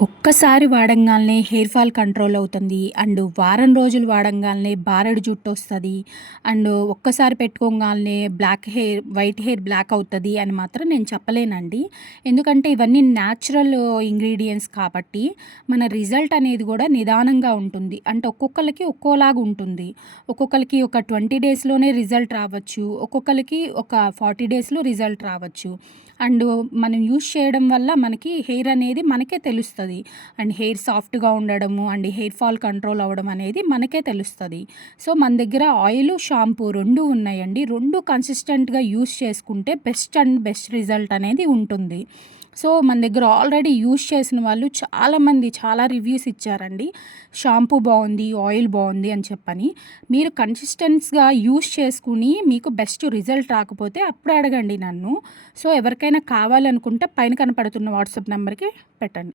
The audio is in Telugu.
ఒక్కసారి వాడంగాల్నే హెయిర్ ఫాల్ కంట్రోల్ అవుతుంది. అండ్ వారం రోజులు వాడంగాల్నే బారెడు జుట్టొస్తది. అండ్ ఒక్కసారి పెట్టుకోంగాల్నే వైట్ హెయిర్ బ్లాక్ అవుతది అని మాత్రం నేను చెప్పలేనండి. ఎందుకంటే ఇవన్నీ న్యాచురల్ ఇంగ్రీడియెంట్స్ కాబట్టి మన రిజల్ట్ అనేది గూడా నిదానంగా ఉంటుంది. అంటే ఒక్కొక్కళ్ళకి ఒక్కోలాగా ఉంటుంది. ఒక్కొక్కళ్ళకి ఒక 20 డేస్‌లోనే రిజల్ట్ రావచ్చు. ఒక్కొక్కళ్ళకి ఒక 40 డేస్‌లో రిజల్ట్ రావచ్చు. అండ్ మనం యూజ్ చేయడం వల్ల మనకి హెయిర్ అనేది మనకే తెలుస్తది. అండ్ హెయిర్ సాఫ్ట్‌గా ఉండడము, అండ్ హెయిర్ ఫాల్ కంట్రోల్ అవ్వడం అనేది మనకే తెలుస్తది. సో, మన దగ్గర ఆయిలు, షాంపూ 2 ఉన్నాయండి. 2 కన్సిస్టెంట్‌గా యూజ్ చేసుకుంటే బెస్ట్ రిజల్ట్ అనేది ఉంటుంది. సో, మన దగ్గర ఆల్రెడీ యూజ్ చేసిన వాళ్ళు చాలామంది చాలా రివ్యూస్ ఇచ్చారండి. షాంపూ బావుంది, ఆయిల్ బావుంది అని చెప్పని. మీరు కన్సిస్టెన్స్‌గా యూజ్ చేసుకొని మీకు బెస్ట్ రిజల్ట్ రాకపోతే అప్పుడు అడగండి నన్ను. సో, ఎవరికైనా కావాలనుకుంటే పైన కనపడుతున్న వాట్సాప్ నంబర్‌కి పెట్టండి.